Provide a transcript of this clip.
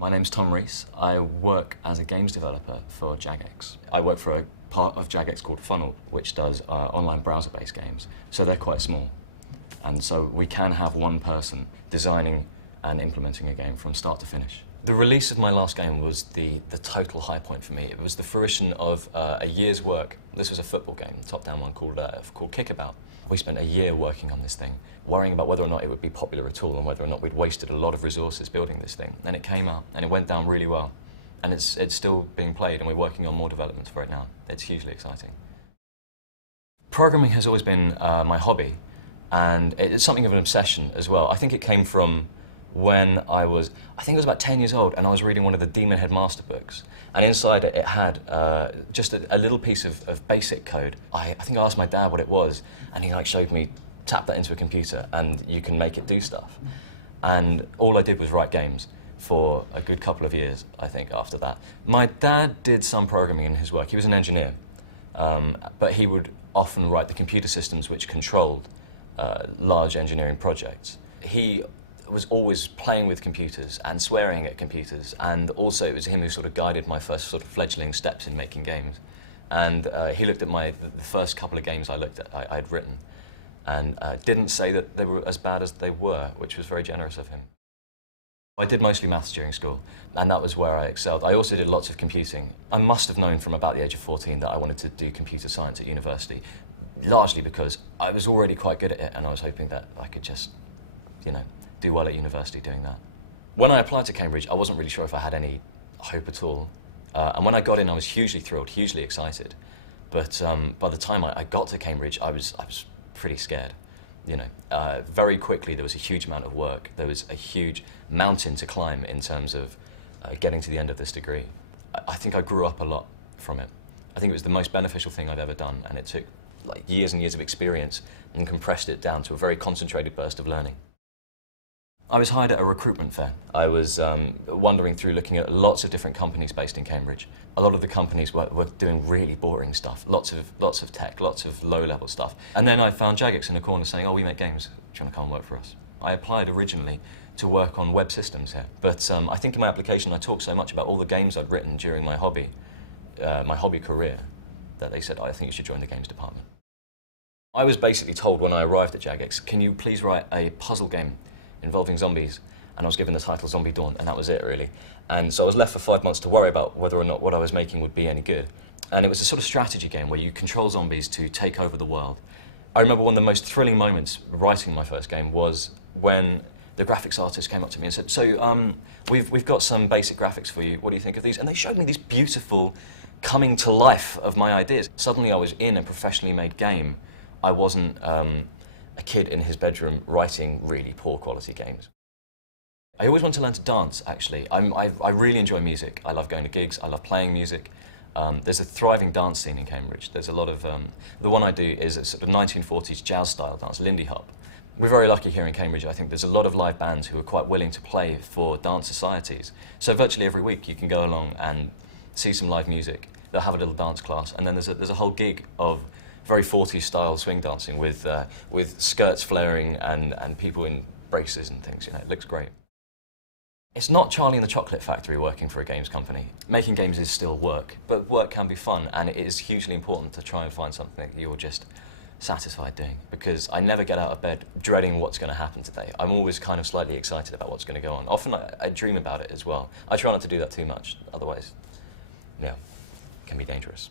My name's Tom Rees. I work as a games developer for Jagex. I work for a part of Jagex called Funnel, which does online browser-based games. So they're quite small. And so we can have one person designing and implementing a game from start to finish. The release of my last game was the total high point for me. It was the fruition of a year's work. This was a football game, a top-down one called Kickabout. We spent a year working on this thing, worrying about whether or not it would be popular at all and whether or not we'd wasted a lot of resources building this thing. And it came out, and it went down really well. And it's still being played, and we're working on more developments for it now. It's hugely exciting. Programming has always been my hobby, and it's something of an obsession as well. I think it came from when I think it was about 10 years old, and I was reading one of the Demon Head Master books. And inside it, it had just a little piece of basic code. I think I asked my dad what it was, and he showed me, tap that into a computer, and you can make it do stuff. And all I did was write games for a good couple of years, I think, after that. My dad did some programming in his work. He was an engineer, but he would often write the computer systems which controlled large engineering projects. He was always playing with computers and swearing at computers, and also it was him who sort of guided my first sort of fledgling steps in making games. And he looked at the first couple of games I'd written, and didn't say that they were as bad as they were, which was very generous of him. I did mostly maths during school, and that was where I excelled. I also did lots of computing. I must have known from about the age of 14 that I wanted to do computer science at university, largely because I was already quite good at it, and I was hoping that I could just, do well at university doing that. When I applied to Cambridge, I wasn't really sure if I had any hope at all. And when I got in, I was hugely thrilled, hugely excited. But by the time I got to Cambridge, I was pretty scared. Very quickly there was a huge amount of work. There was a huge mountain to climb in terms of getting to the end of this degree. I think I grew up a lot from it. I think it was the most beneficial thing I've ever done, and it took years and years of experience and compressed it down to a very concentrated burst of learning. I was hired at a recruitment fair. I was wandering through, looking at lots of different companies based in Cambridge. A lot of the companies were doing really boring stuff, lots of tech, lots of low-level stuff. And then I found Jagex in a corner saying, "Oh, we make games. Do you want to come and work for us?" I applied originally to work on web systems here, but I think in my application I talked so much about all the games I'd written during my hobby career, that they said, "I think you should join the games department." I was basically told when I arrived at Jagex, "Can you please write a puzzle game involving zombies?" And I was given the title Zombie Dawn, and that was it, really. And so I was left for 5 months to worry about whether or not what I was making would be any good. And it was a sort of strategy game where you control zombies to take over the world. I remember one of the most thrilling moments writing my first game was when the graphics artist came up to me and said, "So we've got some basic graphics for you. What do you think of these?" And they showed me these beautiful coming to life of my ideas. Suddenly I was in a professionally made game. I wasn't a kid in his bedroom writing really poor quality games. I always want to learn to dance, actually. I really enjoy music. I love going to gigs, I love playing music. There's a thriving dance scene in Cambridge. There's a lot of, the one I do is a sort of 1940s jazz style dance, Lindy Hop. We're very lucky here in Cambridge. I think there's a lot of live bands who are quite willing to play for dance societies. So virtually every week you can go along and see some live music. They'll have a little dance class, and then there's a whole gig of very 40s style swing dancing with skirts flaring and people in braces and things. It looks great. It's not Charlie and the Chocolate Factory working for a games company. Making games is still work, but work can be fun, and it is hugely important to try and find something that you're just satisfied doing, because I never get out of bed dreading what's going to happen today. I'm always kind of slightly excited about what's going to go on. Often I dream about it as well. I try not to do that too much, otherwise, it can be dangerous.